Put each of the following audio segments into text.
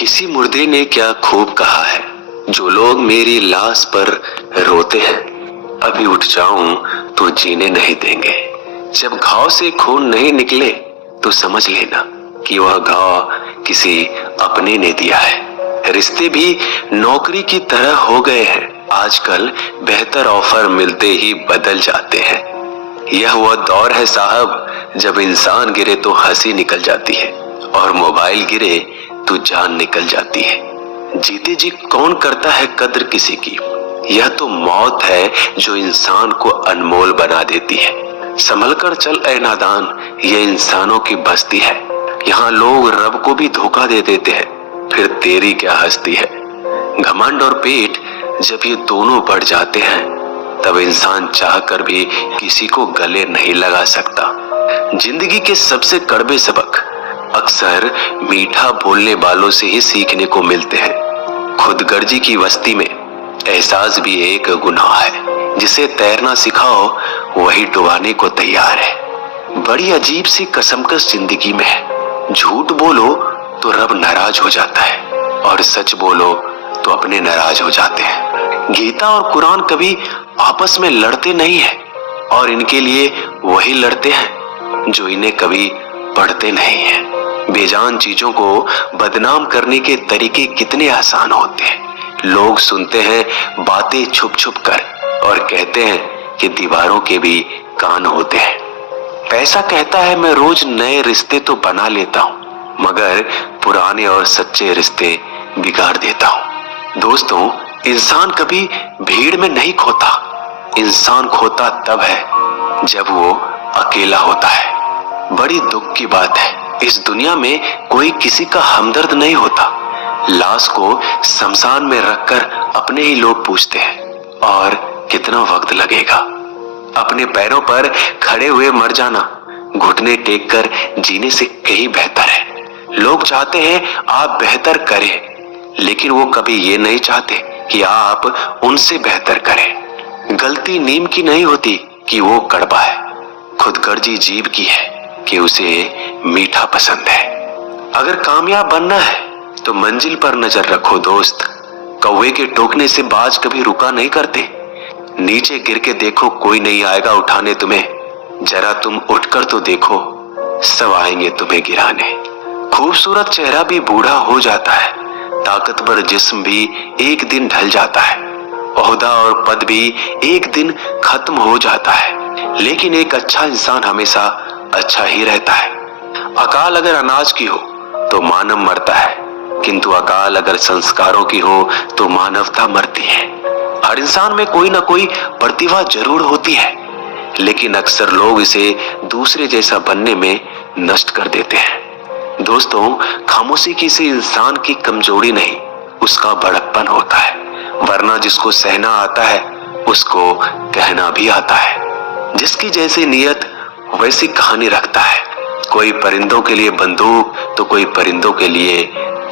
किसी मुर्दे ने क्या खूब कहा है, जो लोग मेरी लाश पर रोते हैं, अभी उठ जाऊं तो जीने नहीं देंगे। जब घाव से खून नहीं निकले तो समझ लेना कि वह घाव किसी अपने ने दिया है। रिश्ते भी नौकरी की तरह हो गए हैं, आजकल बेहतर ऑफर मिलते ही बदल जाते हैं। यह वह दौर है साहब, जब इंसान गिरे तो हंसी निकल जाती है और मोबाइल गिरे तो जान निकल जाती है। जीते जी कौन करता है कद्र किसी की, यह तो मौत है जो इंसान को अनमोल बना देती है। संभल कर चल ए नादान, यह इंसानों की बस्ती है। यहाँ लोग रब को भी धोखा दे देते हैं, फिर तेरी क्या हस्ती है। घमंड और पेट जब ये दोनों बढ़ जाते हैं, तब इंसान चाहकर भी किसी को गले नहीं लगा सकता। जिंदगी के सबसे कड़वे सबक अक्सर मीठा बोलने वालों से ही सीखने को मिलते हैं। खुदगर्जी की वस्ती में एहसास भी एक गुनाह है, जिसे तैरना सिखाओ वही डुबाने को तैयार है। बड़ी अजीब सी कसमकस जिंदगी में है। झूठ बोलो तो रब नाराज हो जाता है और सच बोलो तो अपने नाराज हो जाते हैं। गीता और कुरान कभी आपस में लड़ते नहीं है, और इनके लिए वही लड़ते हैं जो इन्हें कभी पढ़ते नहीं हैं। बेजान चीजों को बदनाम करने के तरीके कितने आसान होते हैं। लोग सुनते हैं बातें छुप छुप कर और कहते हैं कि दीवारों के भी कान होते हैं। पैसा कहता है मैं रोज नए रिश्ते तो बना लेता हूँ, मगर पुराने और सच्चे रिश्ते बिगाड़ देता हूँ। दोस्तों, इंसान कभी भीड़ में नहीं खोता, इंसान खोता तब है जब वो अकेला होता है। बड़ी दुख की बात है, इस दुनिया में कोई किसी का हमदर्द नहीं होता। लाश को शमशान में रखकर अपने ही लोग पूछते हैं, और कितना वक्त लगेगा। अपने पैरों पर खड़े हुए मर जाना घुटने टेक कर जीने से कहीं बेहतर है। लोग चाहते हैं आप बेहतर करें, लेकिन वो कभी ये नहीं चाहते कि आप उनसे बेहतर करें। गलती नीम की नहीं होती कि वो कड़वा है, खुदगर्जी जीव की है कि उसे मीठा पसंद है। अगर कामयाब बनना है तो मंजिल पर नजर रखो दोस्त। कौवे के टोकने से बाज कभी रुका नहीं करते। नीचे गिर के देखो, कोई नहीं आएगा उठाने तुम्हें। जरा तुम उठकर तो देखो, सब आएंगे तुम्हें गिराने। खूबसूरत चेहरा भी बूढ़ा हो जाता है, ताकतवर जिस्म भी एक दिन ढल जाता है, ओहदा और पद भी एक दिन खत्म हो जाता है, लेकिन एक अच्छा इंसान हमेशा अच्छा ही रहता है। अकाल अगर अनाज की हो तो मानव मरता है, किंतु अकाल अगर संस्कारों की हो तो मानवता मरती है। हर इंसान में कोई ना कोई प्रतिभा जरूर होती है, लेकिन अक्सर लोग इसे दूसरे जैसा बनने में नष्ट कर देते हैं। दोस्तों, खामोशी किसी इंसान की कमजोरी नहीं, उसका बड़प्पन होता है। वरना जिसको सहना आता है उसको कहना भी आता है। जिसकी जैसी नियत वैसी कहानी रखता है। कोई परिंदों के लिए बंदूक तो कोई परिंदों के लिए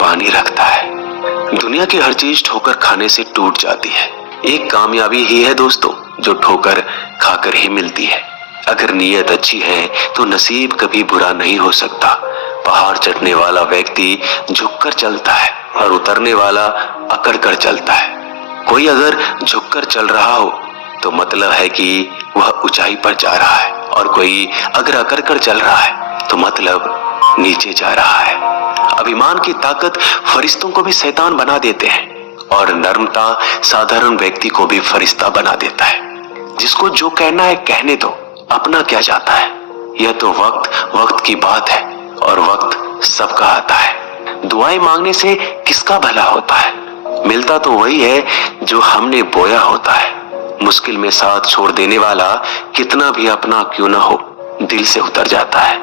पानी रखता है। दुनिया की हर चीज ठोकर खाने से टूट जाती है। एक कामयाबी ही है दोस्तों जो ठोकर खाकर ही मिलती है। अगर नीयत अच्छी है तो नसीब कभी बुरा नहीं हो सकता। पहाड़ चढ़ने वाला व्यक्ति झुककर चलता है और उतरने वाला अकड़ कर चलता है। कोई अगर झुककर चल रहा हो तो मतलब है कि वह ऊंचाई पर जा रहा है, और कोई अगर अकड़ कर चल रहा है तो मतलब नीचे जा रहा है। अभिमान की ताकत फरिश्तों को भी शैतान बना देते हैं, और नर्मता साधारण व्यक्ति को भी फरिश्ता बना देता है। जिसको जो कहना है कहने दो, अपना क्या जाता है। यह तो वक्त की बात है, और वक्त सबका आता है। दुआएं मांगने से किसका भला होता है, मिलता तो वही है जो हमने बोया होता है। मुश्किल में साथ छोड़ देने वाला कितना भी अपना क्यों ना हो, दिल से उतर जाता है।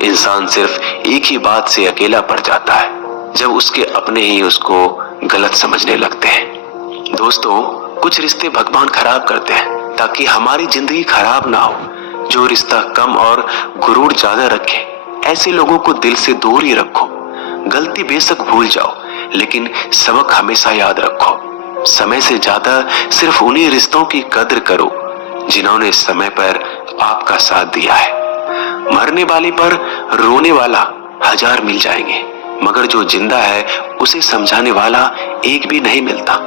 इंसान सिर्फ एक ही बात से अकेला पड़ जाता है, जब उसके अपने ही उसको गलत समझने लगते हैं। दोस्तों, कुछ रिश्ते भगवान खराब करते हैं ताकि हमारी जिंदगी खराब ना हो। जो रिश्ता कम और गुरूर ज्यादा रखे, ऐसे लोगों को दिल से दूर ही रखो। गलती बेशक भूल जाओ, लेकिन सबक हमेशा याद रखो। समय से ज्यादा सिर्फ उन्हीं रिश्तों की कद्र करो जिन्होंने समय पर आपका साथ दिया है। मरने वाले पर रोने वाला 1000 मिल जाएंगे, मगर जो जिंदा है उसे समझाने वाला एक भी नहीं मिलता।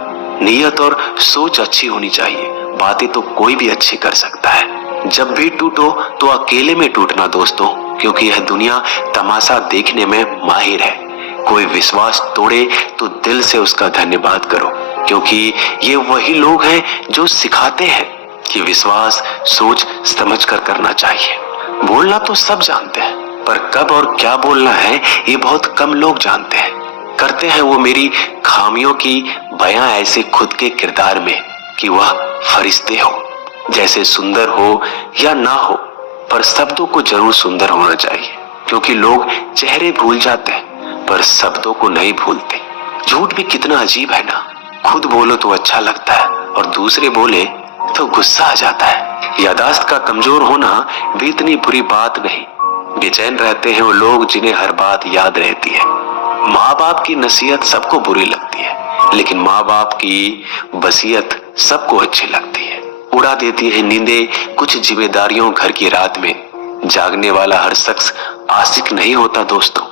नीयत और सोच अच्छी होनी चाहिए, बातें तो कोई भी अच्छी कर सकता है। जब भी टूटो तो अकेले में टूटना दोस्तों, क्योंकि यह दुनिया तमाशा देखने में माहिर है। कोई विश्वास तोड़े तो दिल से उसका धन्यवाद करो, क्योंकि ये वही लोग हैं जो सिखाते हैं कि विश्वास सोच समझ कर करना चाहिए। बोलना तो सब जानते हैं, पर कब और क्या बोलना है ये बहुत कम लोग जानते हैं। करते हैं वो मेरी खामियों की बयां ऐसे खुद के किरदार में कि वह फरिश्ते हो, जैसे सुंदर हो या ना हो, पर शब्दों को जरूर सुंदर होना चाहिए, क्योंकि लोग चेहरे भूल जाते हैं पर शब्दों को नहीं भूलते। झूठ भी कितना अजीब है ना, खुद बोलो तो अच्छा लगता है और दूसरे बोले तो गुस्सा आ जाता है। याददाश्त का कमजोर होना भी इतनी बुरी बात नहीं। बेचैन रहते हैं वो लोग जिन्हें हर बात याद रहती है। माँ बाप की नसीहत सबको बुरी लगती है, लेकिन माँ बाप की वसीयत सबको अच्छी लगती है। उड़ा देती है नींदें कुछ जिम्मेदारियों घर की रात में। जागने वाला हर शख्स आशिक नहीं होता दोस्तों,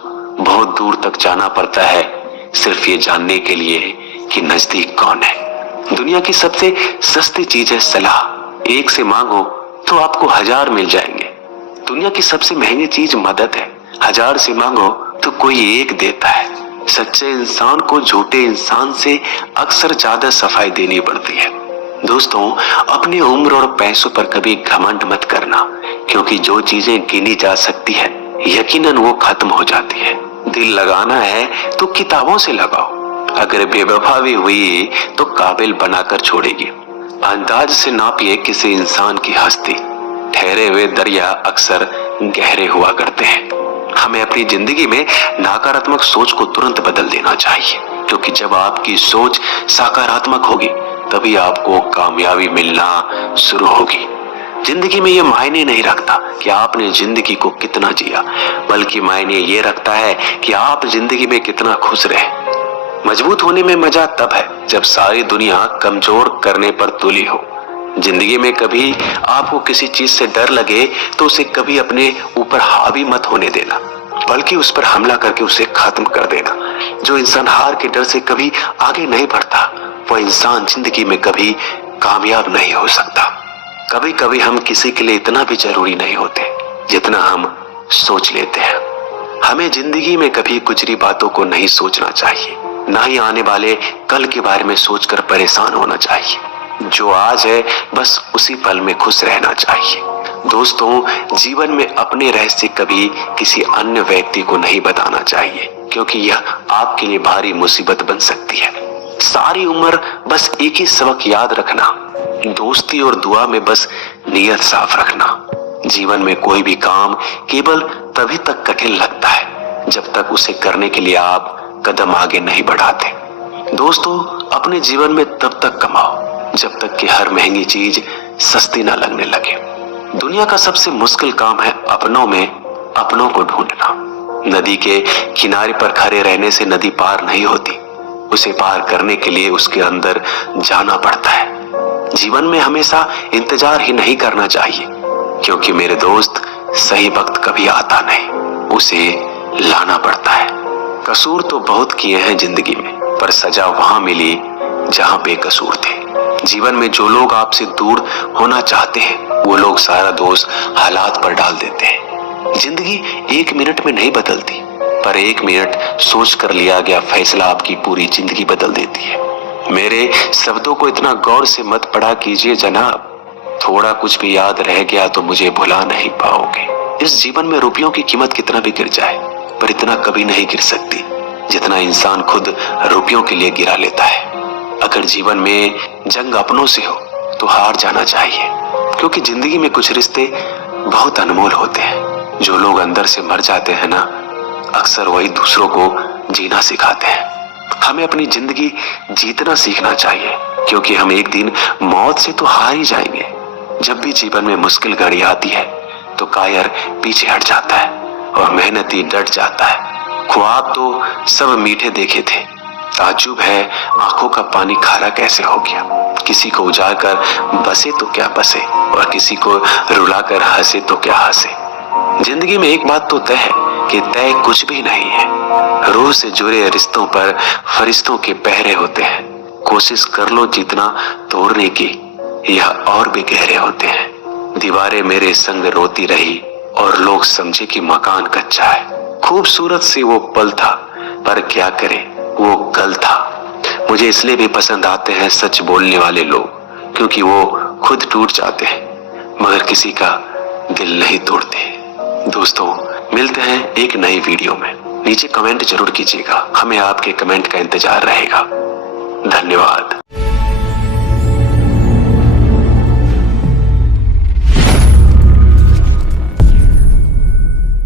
बहुत दूर तक जाना पड़ता है सिर्फ ये जानने के लिए कि नजदीक कौन है। दुनिया की सबसे सस्ती चीज है सलाह। एक से मांगो तो आपको 1000 मिल जाएंगे। दुनिया की सबसे महंगी चीज मदद है। 1000 से मांगो तो कोई एक देता है। सच्चे इंसान को झूठे इंसान से अक्सर ज्यादा सफाई देनी पड़ती है। दोस्तों, अपनी उम्र और पैसों पर कभी घमंड मत करना, क्योंकि जो चीजें गिनी जा सकती है यकीनन वो खत्म हो जाती है। दिल लगाना है तो किताबों से लगाओ, अगर बेवफा भी हुई तो काबिल बनाकर छोड़ेगी। अंदाज से नापिए किसी इंसान की हस्ती। ठहरे हुए दरिया अक्सर गहरे हुआ करते हैं। हमें अपनी जिंदगी में नकारात्मक सोच को तुरंत बदल देना चाहिए, क्योंकि जब आपकी सोच सकारात्मक होगी तभी आपको कामयाबी मिलना शुरू होगी। जिंदगी में ये मायने नहीं रखता कि आपने जिंदगी को कितना जिया, बल्कि मायने ये रखता है कि आप जिंदगी में कितना खुश रहे। मजबूत होने में मजा तब है जब सारी दुनिया कमजोर करने पर तुली हो। जिंदगी में कभी आपको किसी चीज से डर लगे तो उसे कभी अपने ऊपर हावी मत होने देना, बल्कि उस पर हमला करके उसे खत्म कर देना। जो इंसान हार के डर से कभी आगे नहीं बढ़ता, वह इंसान जिंदगी में कभी कामयाब नहीं हो सकता। कभी कभी हम किसी के लिए इतना भी जरूरी नहीं होते जितना हम सोच लेते हैं। हमें जिंदगी में कभी गुजरी बातों को नहीं सोचना चाहिए, ना ही आने वाले कल के बारे में सोचकर परेशान होना चाहिए। जो आज है बस उसी पल में खुश रहना चाहिए। दोस्तों, जीवन में अपने रहस्य कभी किसी अन्य व्यक्ति को नहीं बताना चाहिए, क्योंकि यह आपके लिए भारी मुसीबत बन सकती है। सारी उम्र बस एक ही सबक याद रखना, दोस्ती और दुआ में बस नीयत साफ रखना। जीवन में कोई भी काम केवल तभी तक कठिन लगता है जब तक उसे करने के लिए आप कदम आगे नहीं बढ़ाते। दोस्तों, अपने जीवन में तब तक कमाओ जब तक कि हर महंगी चीज सस्ती ना लगने लगे। दुनिया का सबसे मुश्किल काम है अपनों में अपनों को ढूंढना। नदी के किनारे पर खड़े रहने से नदी पार नहीं होती, उसे पार करने के लिए उसके अंदर जाना पड़ता है। जीवन में हमेशा इंतजार ही नहीं करना चाहिए, क्योंकि मेरे दोस्त सही वक्त कभी आता नहीं, उसे लाना पड़ता है। कसूर तो बहुत किए हैं जिंदगी में, पर सजा वहां मिली जहां बेकसूर थे। जीवन में जो लोग आपसे दूर होना चाहते हैं वो लोग सारा दोष हालात पर डाल देते हैं। जिंदगी 1 मिनट में नहीं बदलती, पर 1 मिनट सोच कर लिया गया फैसला आपकी पूरी जिंदगी बदल देती है। मेरे शब्दों को इतना गौर से मत पढ़ा कीजिए जनाब, थोड़ा कुछ भी याद रह गया तो मुझे भुला नहीं पाओगे। इस जीवन में रुपयों की कीमत कितना भी गिर जाए, पर इतना कभी नहीं गिर सकती जितना इंसान खुद रुपयों के लिए गिरा लेता है। अगर जीवन में जंग अपनों से हो तो हार जाना चाहिए, क्योंकि जिंदगी में कुछ रिश्ते बहुत अनमोल होते हैं। जो लोग अंदर से मर जाते हैं ना, अक्सर वही दूसरों को जीना सिखाते हैं। हमें अपनी जिंदगी जीतना सीखना चाहिए, क्योंकि हम एक दिन मौत से तो हार ही जाएंगे। जब भी जीवन में मुश्किल घड़ी आती है तो कायर पीछे हट जाता है और मेहनती डट जाता है। ख्वाब तो सब मीठे देखे थे, ताज्जुब है आंखों का पानी खारा कैसे हो गया। किसी को उजाड़ कर बसे तो क्या बसे, और किसी को रुला कर हंसे तो क्या हंसे। जिंदगी में एक बात तो तय है कि तय कुछ भी नहीं है। रूह से जुड़े रिश्तों पर फरिश्तों के पहरे होते हैं। कोशिश कर लो जितना तोड़ने की, यह और भी गहरे होते हैं। दीवारें मेरे संग रोती रही और लोग समझे कि मकान कच्चा है। खूबसूरत सी वो पल था, पर क्या करे वो कल था। मुझे इसलिए भी पसंद आते हैं सच बोलने वाले लोग, क्योंकि वो खुद टूट जाते हैं मगर किसी का दिल नहीं तोड़ते। दोस्तों, मिलते हैं एक नई वीडियो में। नीचे कमेंट जरूर कीजिएगा, हमें आपके कमेंट का इंतजार रहेगा। धन्यवाद।